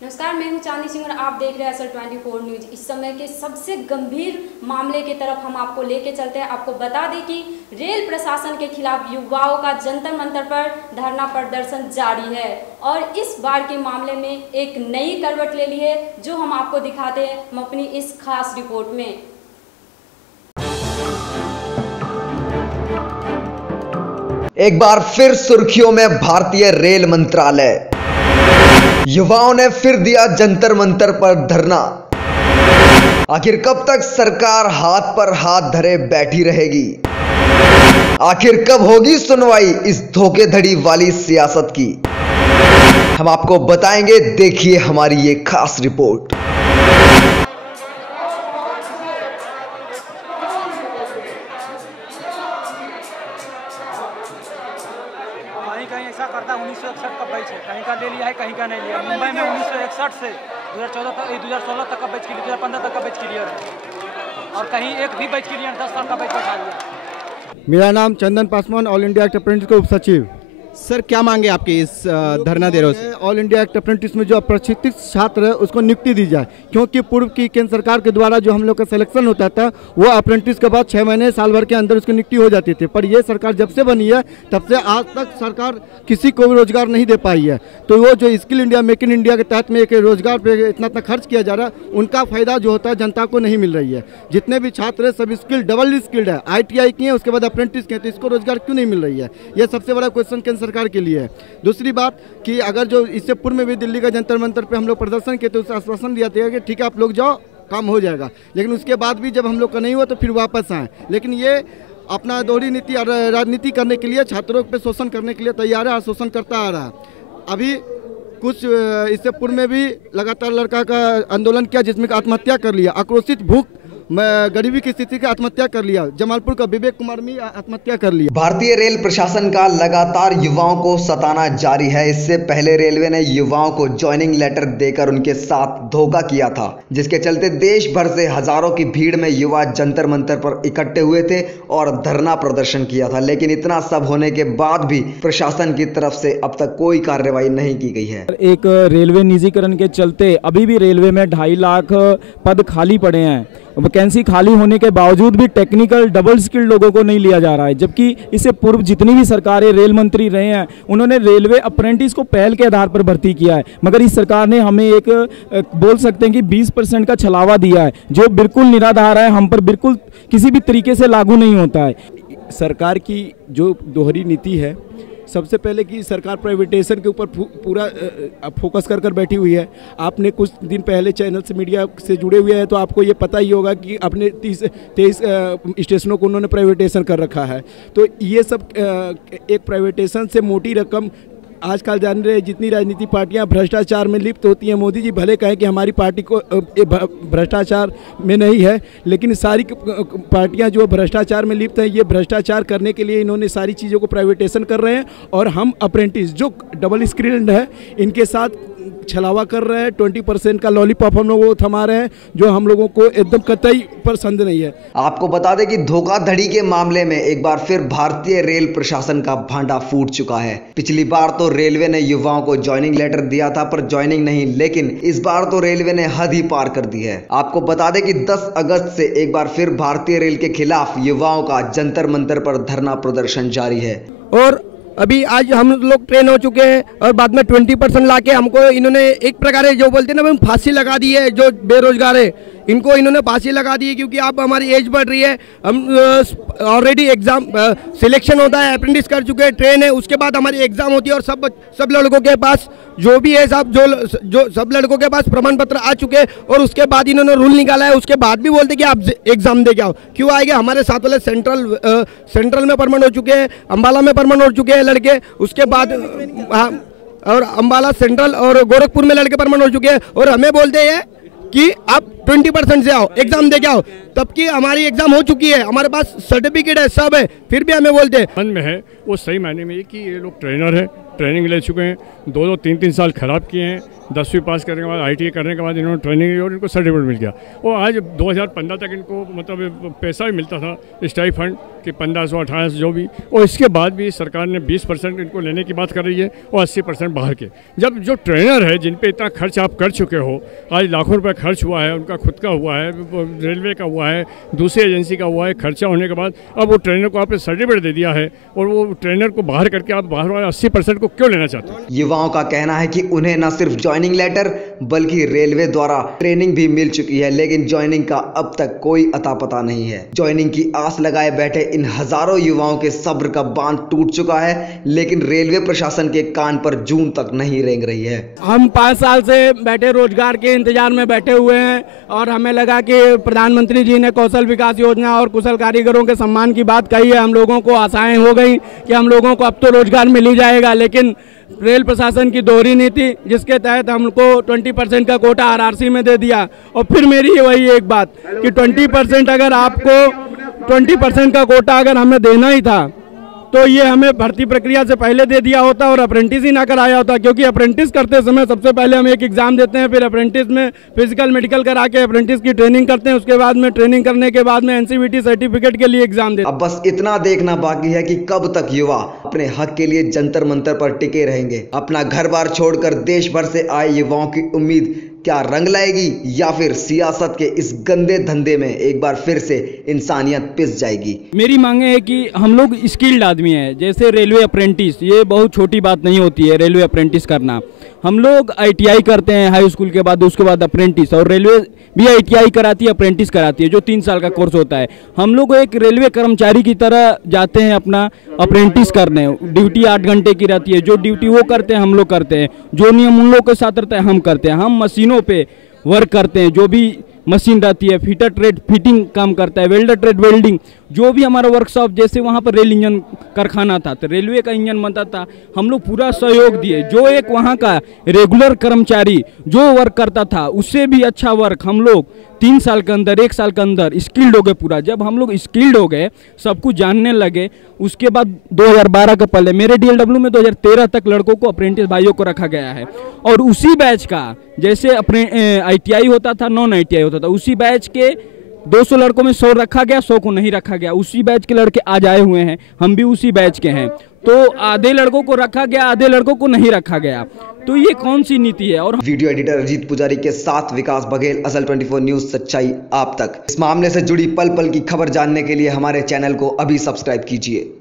नमस्कार, मैं हूं चांदी सिंह और आप देख रहे हैं असर 24 न्यूज। इस समय के सबसे गंभीर मामले की तरफ हम आपको लेके चलते हैं। आपको बता दें कि रेल प्रशासन के खिलाफ युवाओं का जंतर मंतर पर धरना प्रदर्शन जारी है और इस बार के मामले में एक नई करवट ले ली है, जो हम आपको दिखाते हैं हम अपनी इस खास रिपोर्ट में। एक बार फिर सुर्खियों में भारतीय रेल मंत्रालय। युवाओं ने फिर दिया जंतर मंतर पर धरना। आखिर कब तक सरकार हाथ पर हाथ धरे बैठी रहेगी? आखिर कब होगी सुनवाई इस धोखेधड़ी वाली सियासत की? हम आपको बताएंगे, देखिए हमारी ये खास रिपोर्ट। कहीं ऐसा करता 1961 का बैच है, कहीं का ले लिया है, कहीं का नहीं लिया। मुंबई में 1961 से 2016 तक का बैच क्लियर, 2015 तक का बैच क्लियर है और कहीं एक भी बैच क्लियर 10 साल का बैच बैठा लिया। मेरा नाम Chandan Paswan, all India act apprentice के उप सचिव। सर, क्या मांगे आपके इस धरना दे रहे हो? ऑल इंडिया एक्ट अप्रेंटिस में जो अप्रशिक्षित छात्र है उसको नियुक्ति दी जाए, क्योंकि पूर्व की केंद्र सरकार के द्वारा जो हम लोग का सिलेक्शन होता था वो अप्रेंटिस के बाद 6 महीने साल भर के अंदर उसकी नियुक्ति हो जाती थी। पर ये सरकार जब से बनी है तब से आज तक सरकार किसी को भी रोजगार नहीं दे पाई है। तो वो जो skill India, make in India के तहत में एक रोजगार पे इतना खर्च किया जा रहा है, उनका फायदा जो होता है जनता को नहीं मिल रही है। जितने भी छात्र हैं सब स्किल, डबल स्किल्ड है, ITI किए उसके बाद अप्रेंटिस किए, तो इसको रोजगार क्यों नहीं मिल रही है? ये सबसे बड़ा क्वेश्चन केंद्र सरकार के लिए है। दूसरी बात कि अगर जो इससे पूर्व में भी दिल्ली का जंतर मंतर पे हम लोग प्रदर्शन किए तो उस आश्वासन दिया था कि ठीक है आप लोग जाओ, काम हो जाएगा, लेकिन उसके बाद भी जब हम लोग का नहीं हुआ तो फिर वापस आए। लेकिन ये अपना दोहरी नीति और राजनीति करने के लिए, छात्रों पे शोषण करने के लिए तैयार है और शोषण करता आ रहा है। अभी कुछ इससे पूर्व में भी लगातार लड़का का आंदोलन किया जिसमें आत्महत्या कर लिया, आक्रोशित भूख गरीबी की स्थिति का आत्महत्या कर लिया। जमालपुर का विवेक कुमार भी आत्महत्या कर लिया। भारतीय रेल प्रशासन का लगातार युवाओं को सताना जारी है। इससे पहले रेलवे ने युवाओं को ज्वाइनिंग लेटर देकर उनके साथ धोखा किया था, जिसके चलते देश भर से हजारों की भीड़ में युवा जंतर मंतर पर इकट्ठे हुए थे और धरना प्रदर्शन किया था। लेकिन इतना सब होने के बाद भी प्रशासन की तरफ से अब तक कोई कार्रवाई नहीं की गई है। एक रेलवे निजीकरण के चलते अभी भी रेलवे में 2.5 लाख पद खाली पड़े हैं। वैकेंसी खाली होने के बावजूद भी टेक्निकल डबल स्किल्ड लोगों को नहीं लिया जा रहा है, जबकि इससे पूर्व जितनी भी सरकारें रेल मंत्री रहे हैं उन्होंने रेलवे अप्रेंटिस को पहल के आधार पर भर्ती किया है। मगर इस सरकार ने हमें एक बोल सकते हैं कि 20% का छलावा दिया है, जो बिल्कुल निराधार है, हम पर बिल्कुल किसी भी तरीके से लागू नहीं होता है। सरकार की जो दोहरी नीति है, सबसे पहले कि सरकार प्राइवेटाइजेशन के ऊपर पूरा फोकस कर बैठी हुई है। आपने कुछ दिन पहले चैनल से, मीडिया से जुड़े हुए हैं तो आपको ये पता ही होगा कि अपने 23 स्टेशनों को उन्होंने प्राइवेटाइजेशन कर रखा है। तो ये सब एक प्राइवेटाइजेशन से मोटी रकम आजकल जान रहे, जितनी राजनीतिक पार्टियां भ्रष्टाचार में लिप्त होती हैं, मोदी जी भले कहें कि हमारी पार्टी को भ्रष्टाचार में नहीं है, लेकिन सारी पार्टियां जो भ्रष्टाचार में लिप्त हैं, ये भ्रष्टाचार करने के लिए इन्होंने सारी चीज़ों को प्राइवेटाइजेशन कर रहे हैं और हम अप्रेंटिस जो डबल स्किल्ड है इनके साथ छलावा कर रहे हैं। 20% का लॉलीपॉप हम लोगों को थमा रहे हैं, जो हम लोगों को एकदम कतई पसंद नहीं है। आपको बता दें कि धोखाधड़ी के मामले में एक बार फिर भारतीय रेल प्रशासन का भांडा फूट चुका है। पिछली बार तो रेलवे ने युवाओं को ज्वाइनिंग लेटर दिया था, पर ज्वाइनिंग नहीं, लेकिन इस बार तो रेलवे ने हद ही पार कर दी है। आपको बता दें कि 10 अगस्त से एक बार फिर भारतीय रेल के खिलाफ युवाओं का जंतर मंतर पर धरना प्रदर्शन जारी है। और अभी आज हम लोग ट्रेन हो चुके हैं और बाद में 20% लाके हमको इन्होंने एक प्रकार जो बोलते हैं ना, फांसी लगा दी है। जो बेरोजगार है इनको इन्होंने फांसी लगा दी है, क्योंकि अब हमारी एज बढ़ रही है। हम ऑलरेडी एग्जाम सिलेक्शन होता है, अप्रेंटिस कर चुके हैं, ट्रेन है, उसके बाद हमारी एग्जाम होती है और सब लड़कों के पास जो भी है सब जो सब लड़कों के पास प्रमाण पत्र आ चुके हैं और उसके बाद इन्होंने रूल निकाला है। उसके बाद भी बोलते कि आप एग्जाम दे के आओ। क्यों आएंगे? हमारे साथ वाले सेंट्रल में परमानेंट हो चुके हैं, अम्बाला में परमानेंट हो चुके हैं लड़के, उसके बाद और अम्बाला सेंट्रल और गोरखपुर में लड़के परमानेंट हो चुके हैं और हमें बोलते हैं कि आप 20% से आओ, एग्जाम दे के आओ, तब कि हमारी एग्जाम हो चुकी है, हमारे पास सर्टिफिकेट है, सब है, फिर भी हमें बोलते हैं। मन में है वो सही मायने में कि ये लोग ट्रेनर हैं, ट्रेनिंग ले चुके हैं, 2-3 साल खराब किए हैं, 10वीं पास करने के बाद ITI करने के बाद इन्होंने ट्रेनिंग ली और इनको सर्टिफिकेट मिल गया। और आज 2015 तक इनको मतलब पैसा भी मिलता था स्टाइपेंड कि 1500 1800 जो भी, और इसके बाद भी सरकार ने 20% इनको लेने की बात कर रही है और 80% बाहर के। जब जो ट्रेनर है जिन पे इतना खर्च आप कर चुके हो, आज लाखों रुपए खर्च हुआ है, उनका खुद का हुआ है, रेलवे का हुआ है, दूसरी एजेंसी का हुआ है, खर्चा होने के बाद अब वो ट्रेनर को आपने सर्टिफिकेट दे दिया है और वो ट्रेनर को बाहर करके आप बाहर वाले 80% को क्यों लेना चाहते हैं? युवाओं का कहना है कि उन्हें न सिर्फ ज्वाइनिंग लेटर बल्कि रेलवे द्वारा ट्रेनिंग भी मिल चुकी है, लेकिन ज्वाइनिंग का अब तक कोई अता पता नहीं है। ज्वाइनिंग की आस लगाए बैठे इन हजारों युवाओं के सब्र का बांध टूट चुका है, लेकिन रेलवे प्रशासन के कान पर जून तक नहीं रेंग रही है। हम 5 साल से बैठे रोजगार के इंतजार में बैठे हुए हैं और हमें लगा कि प्रधानमंत्री जी ने कौशल विकास योजना और कुशल कारीगरों के सम्मान की बात कही है, हम लोगों को आशाएं हो गई कि हम लोगों को अब तो रोजगार मिल ही जाएगा। लेकिन रेल प्रशासन की दोहरी नीति, जिसके तहत हमको 20% का कोटा RRC में दे दिया, और फिर मेरी वही एक बात कि 20% अगर आपको 20% का कोटा अगर हमें देना ही था तो ये हमें भर्ती प्रक्रिया से पहले दे दिया होता और अप्रेंटिस ही ना कराया होता, क्योंकि अप्रेंटिस करते समय सबसे पहले हम एक एग्जाम देते हैं, फिर अप्रेंटिस में फिजिकल मेडिकल करा के अप्रेंटिस की ट्रेनिंग करते हैं, उसके बाद में ट्रेनिंग करने के बाद में NCVT सर्टिफिकेट के लिए एग्जाम देते हैं। अब बस इतना देखना बाकी है कि कब तक युवा अपने हक के लिए जंतर मंतर पर टिके रहेंगे। अपना घर बार छोड़कर देश भर से आए युवाओं की उम्मीद क्या रंग लाएगी या फिर सियासत के इस गंदे धंधे में एक बार फिर से इंसानियत पिस जाएगी। मेरी मांगे है कि हम लोग स्किल्ड आदमी हैं, जैसे रेलवे अप्रेंटिस, ये बहुत छोटी बात नहीं होती है रेलवे अप्रेंटिस करना। हम लोग ITI करते हैं हाई स्कूल के बाद, उसके बाद अप्रेंटिस, और रेलवे भी ITI कराती है, अप्रेंटिस कराती है, जो 3 साल का कोर्स होता है। हम लोग एक रेलवे कर्मचारी की तरह जाते हैं अपना अप्रेंटिस करने। ड्यूटी 8 घंटे की रहती है, जो ड्यूटी वो करते हैं हम लोग करते हैं, जो नियम उन लोग के साथ रहता है हम करते हैं। हम मशीनों पे वर्क करते हैं, जो भी मशीन रहती है, फिटर ट्रेड फिटिंग काम करता है, वेल्डर ट्रेड वेल्डिंग, जो भी हमारा वर्कशॉप, जैसे वहाँ पर रेल इंजन कारखाना था तो रेलवे का इंजन बनता था, हम लोग पूरा सहयोग दिए। जो एक वहाँ का रेगुलर कर्मचारी जो वर्क करता था उससे भी अच्छा वर्क हम लोग 3 साल के अंदर 1 साल के अंदर स्किल्ड हो गए पूरा। जब हम लोग स्किल्ड हो गए, सब कुछ जानने लगे, उसके बाद 2012 के पहले मेरे DLW में 2013 तक लड़कों को अप्रेंटिस भाइयों को रखा गया है। और उसी बैच का जैसे ITI होता था, नॉन ITI होता था, उसी बैच के 200 लड़कों में 100 रखा गया, 100 को नहीं रखा गया। उसी बैच के लड़के आज आए हुए हैं, हम भी उसी बैच के हैं, तो आधे लड़कों को रखा गया, आधे लड़कों को नहीं रखा गया। तो ये कौन सी नीति है? और वीडियो एडिटर अजीत पुजारी के साथ विकास बघेल, असल 24 न्यूज, सच्चाई आप तक। इस मामले से जुड़ी पल पल की खबर जानने के लिए हमारे चैनल को अभी सब्सक्राइब कीजिए।